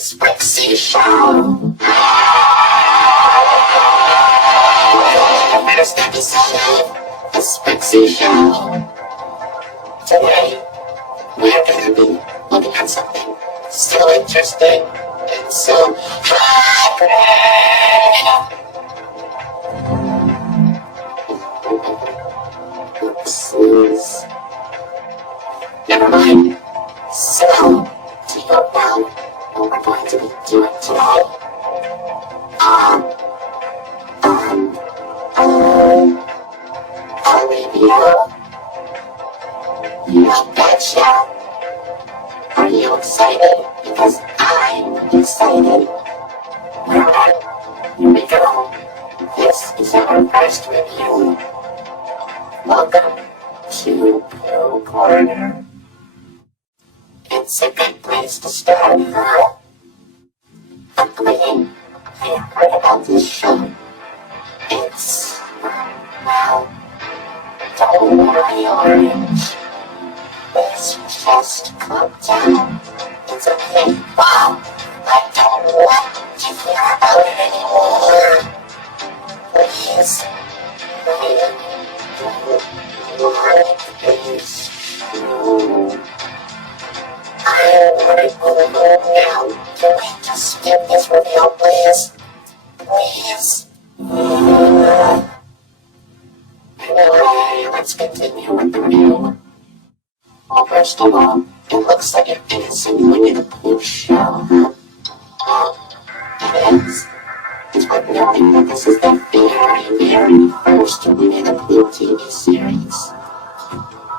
Sprixie Show. First episode of the Sprixie Show. Today, we're going to be looking at something so interesting and so hybrid. Oopsies. Never mind. So, do you know what we're going to be doing today? A review? You betcha! Are you excited? Because I'm excited. Alright, here we go. This is our first review. Welcome to Pooh Corner. It's a good place to start, huh? Agreeing. I have heard about this show. It's, well, don't worry, Orange. Please just calm down. It's okay. Wow, I don't want to hear about it anymore. Please, now, can we just skip this review, please? Please. Anyway, let's continue with the review. Well, first of all, it looks like it is a Winnie the Pooh show, huh? It is. It's worth noting that this is the very first Winnie the Pooh TV series.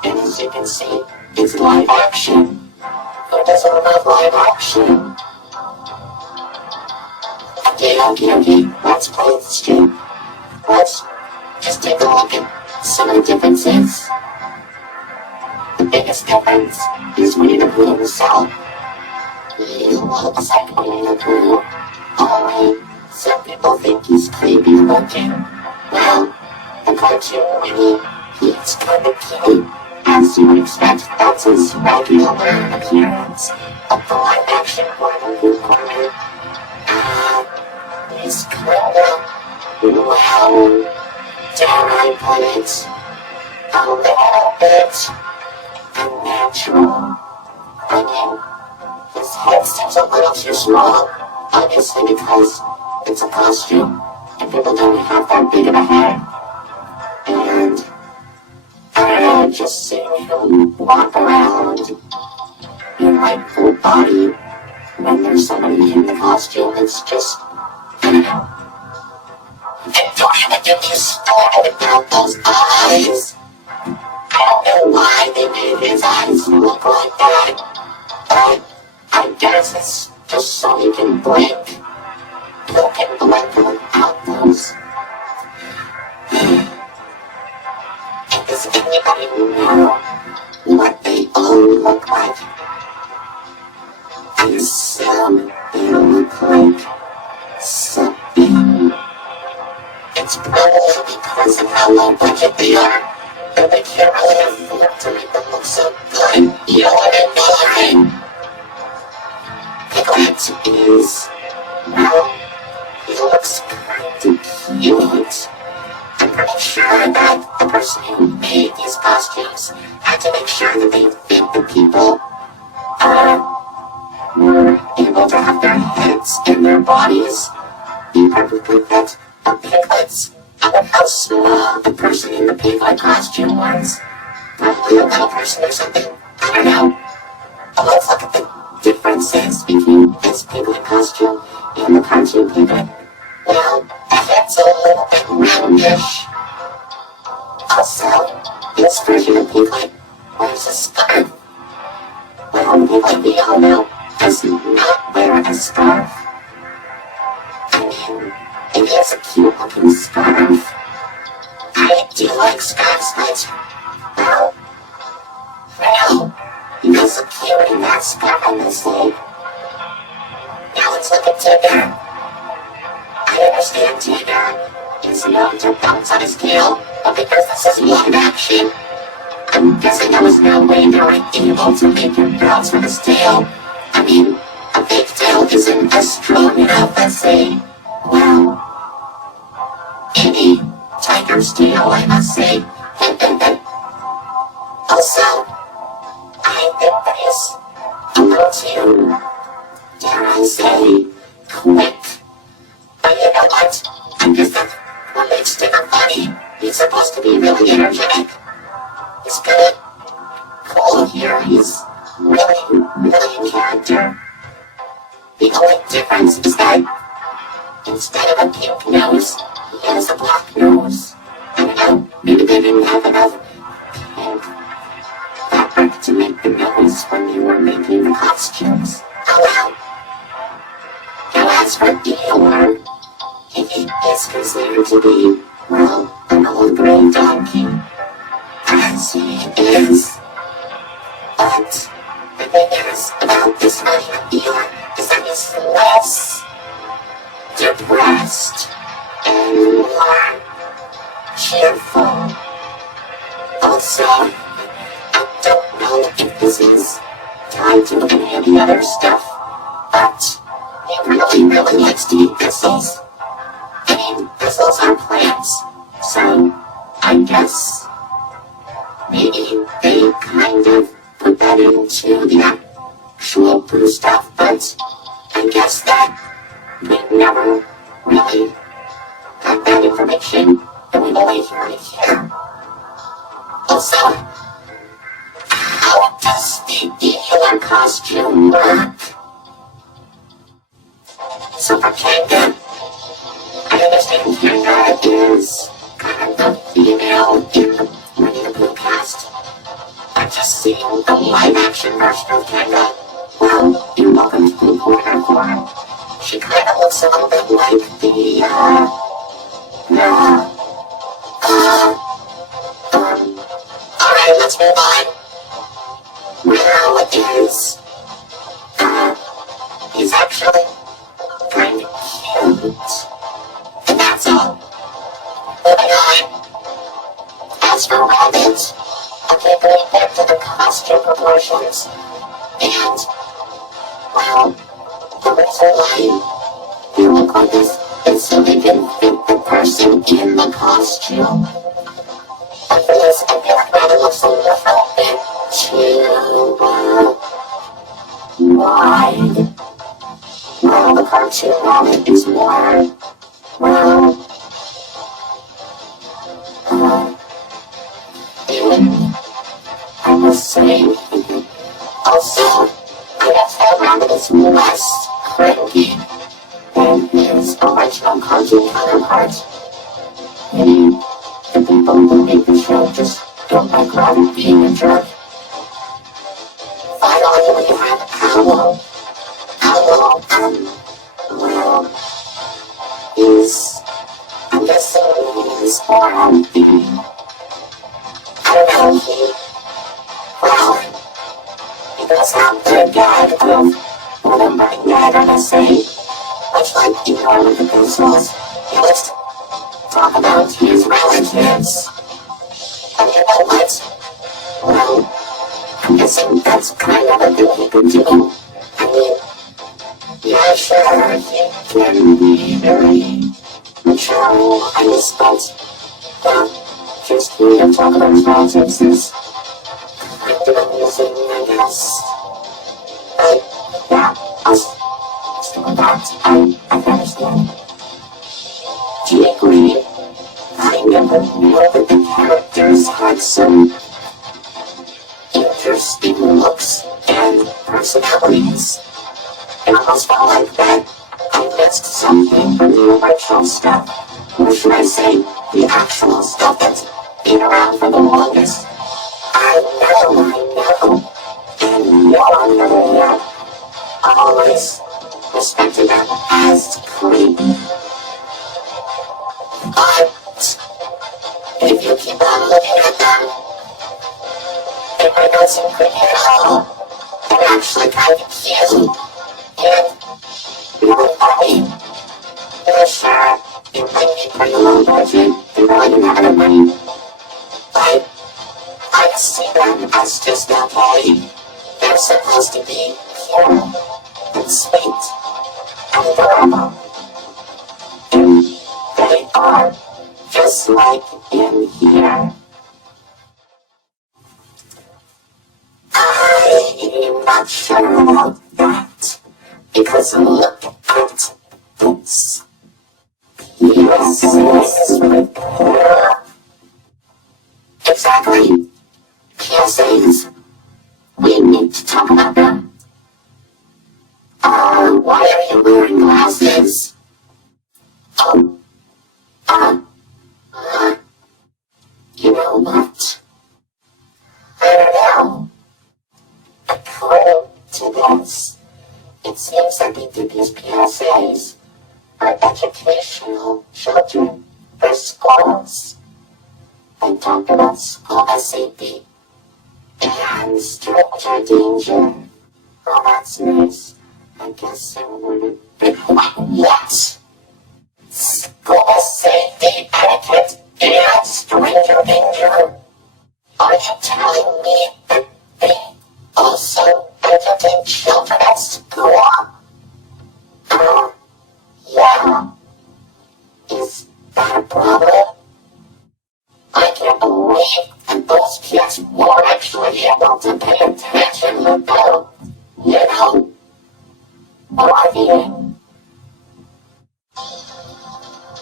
And as you can see, it's live action. Who doesn't love live action? Okay, let's play this game. Let's just take a look at some of the differences. The biggest difference is Winnie the Pooh himself. He looks like Winnie the Pooh. Only some people think he's creepy looking. Well, the cartoon Winnie, he's kind of cute. As you would expect, that's his regular appearance. But the live action one of Pooh Corner, he's kind of, well, dare I put it, a little bit unnatural. I mean, his head seems a little too small, obviously because it's a costume, and people don't have that big of a head. And just seeing him walk around in like full body when there's somebody in the costume, it's just, I don't know. And don't even get me started about those eyes. I don't know why they made his eyes look like that, but I guess it's just so he can blink. You can blink without those. Does anybody know what they all look like? I assume they look like something. It's probably because of how low budget they are, and they can't really afford to make them look so good. You know what I mean? Piglet is, well, he looks kind of cute. I'm pretty sure that the person who made these costumes had to make sure that they fit the people, were able to have their heads and their bodies be perfectly fit. The piglets, I don't know how small the person in the piglet costume was. Probably a little person or something. I don't know. But let's look at the differences between this piglet costume and the cartoon piglet. Well, the head's a little bit roundish. Also, this version of Piglet wears a scarf. Well, Piglet we all know does not wear a scarf. I mean, it is a cute looking scarf. I do like scarves, but, well, for now, he does look cute in that scarf on this day. Now let's look at Tigger. I understand Tigger is known to bounce on his tail, but because this is live action, I'm guessing there was no way they were able to make him bounce with his tail. I mean, a big tail isn't as strong enough as say, well, any tiger's tail, I must say. Also, I think that is a little too, dare I say, quick. But you know what? I guess that's what makes Sticker funny. He's supposed to be really energetic. He's good, cool here. He's really, really in character. The only difference is that instead of a pink nose, he has a black nose. I don't know, maybe they didn't have enough pink fabric to make the nose when they were making the costumes. Oh well. Now as for Eeyore, he is considered to be, well, an old gray donkey. As he is. But the thing is about this version of Eeyore is that he's less depressed and more cheerful. Also, I don't know if this is tied to any of the other stuff, but he really, really likes to eat thistles. I mean, thistles are plants, so I guess maybe they kind of put that into the actual Pooh stuff, but I guess that we never really got that information, and we've only heard it here. Also, how does the Eeyore costume work? So for Kanga, I understand Kanga is kind of the female in the Winnie the Pooh cast. I've just seen the live-action version of Kanga. Well, in Welcome to Pooh Corner form. She kind of looks a little bit like the, alright, let's move on. Now is, he's actually kind of cute. And that's all. Moving on. As for Rabbit, I keep going back to the costume proportions. And, well, the reason why they look like this is so they can fit the person in the costume. But for this, I feel like Rabbit looks a little bit too, wide. Well, the cartoon Rabbit is more, well, thin, I must say. Also, I guess that Rabbit is less cranky than his original cartoon counterpart. Maybe the people who make the show just don't like Rabbit being a jerk. Finally, we have Owl. Owl, well, I'm guessing he's more on the, I don't know, he does have the gag of, what a running gag, I must say, much like Eeyore with the pistols. He likes to talk about his relatives. And you know what? Well, I'm guessing that's kind of a thing he could do. I mean, yeah, sure, he can be very mature, I guess, but, well, just hearing him talk about his relatives is kind of amusing, I guess. But, yeah, I'll stick with that. I can understand. Do you agree? I never knew that the characters had some interesting looks and personalities. It almost felt like that I missed something from the original stuff. Or should I say, the actual stuff that's been around for the longest. I know. And no one over here always respected them as creepy. But if you keep on looking at them, it might not seem creepy at all. They're actually kind of cute. And really funny. Yeah, sure, it might be pretty low budget. They really didn't have enough money. But I see them as just okay. They're supposed to be pure and sweet. adorable. And they are, just like in here. I'm not sure about that, because look at this. PSAs with Pooh. Exactly. PSAs. We need to talk about them. Why are you wearing glasses? Oh, you know what? I don't know. According to this, it seems that they did these PSAs for educational children for schools. They talked about school safety and stranger danger. Oh, that's nice. I guess I would be what? School safety etiquette and stranger danger. Are you telling me that they also entertain children at school? Yeah. Is that a problem? I can't believe that those kids weren't actually able to pay attention about, worrying.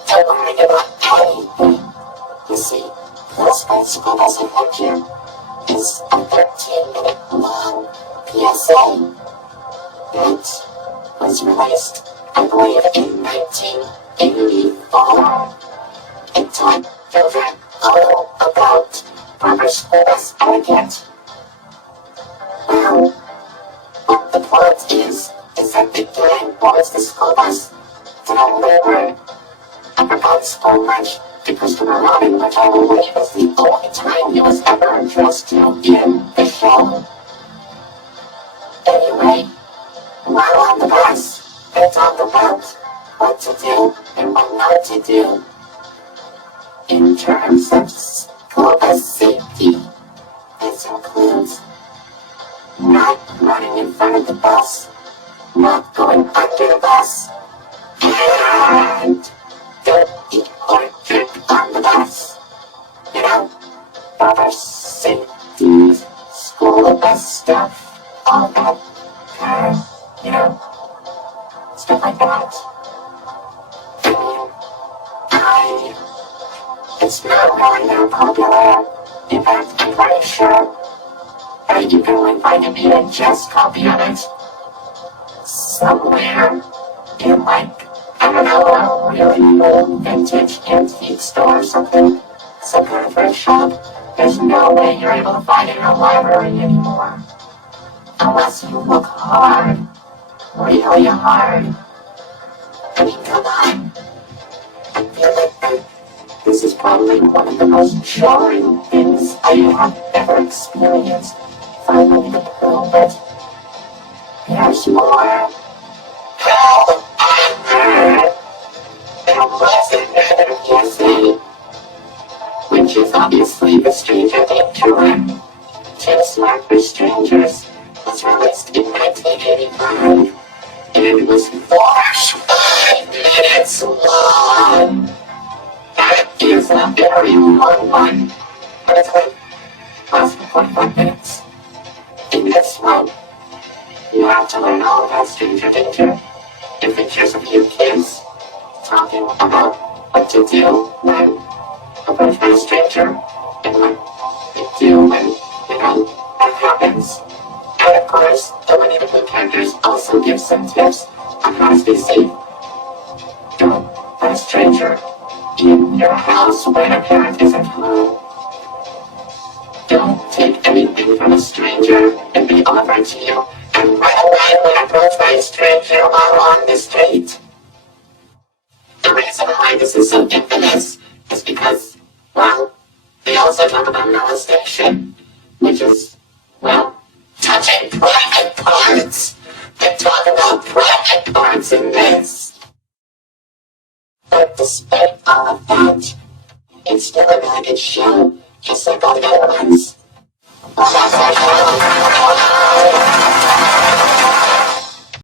Don't worry about anything. You see, this school doesn't lecture is a 13-minute long PSA that was released, I believe, in 1984. It taught children all about proper school bus etiquette. Well, what the point is that the guy boards the school bus to deliver about school lunch to Christopher Robin, which I believe is the only time he was ever addressed to in the show. Anyway, while on the bus, they talked about what to do and what not to do in terms of school bus safety. This includes not running in front of the bus, not going under the bus, and don't eat or drink on the bus. Proper safety, school bus stuff, all that stuff like that. It's not really that popular. In fact, I'm pretty sure that you can only find a VHS copy of it somewhere in, I don't know, a really old vintage antique store or something, some kind of thrift shop. There's no way you're able to find it in a library anymore. Unless you look hard. Really hard. I mean, come on. I feel like this is probably one of the most jarring things I have ever experienced following the Pooh, but there's more. There was another PSA, which is obviously the Stranger Danger one. Too Smart for Strangers was released in 1985, and it was 45 minutes long. That is a very long one, but it's like less than 45 minutes. In this one, you have to learn all about Stranger Danger. It features a few kids talking about what to do when approached by a stranger and what they do when, that happens. And of course, the Winnie the Pooh characters also give some tips on how to stay safe. Don't let a stranger in your house when a parent isn't home. Don't take anything from a stranger and be offered to you, and run away when approached by a stranger while on the street. The reason why this is so infamous is because, well, they also talk about molestation, which is, well, touching private parts. They talk about private parts in this. But despite all of that, it's still a really good show, just like all the other ones.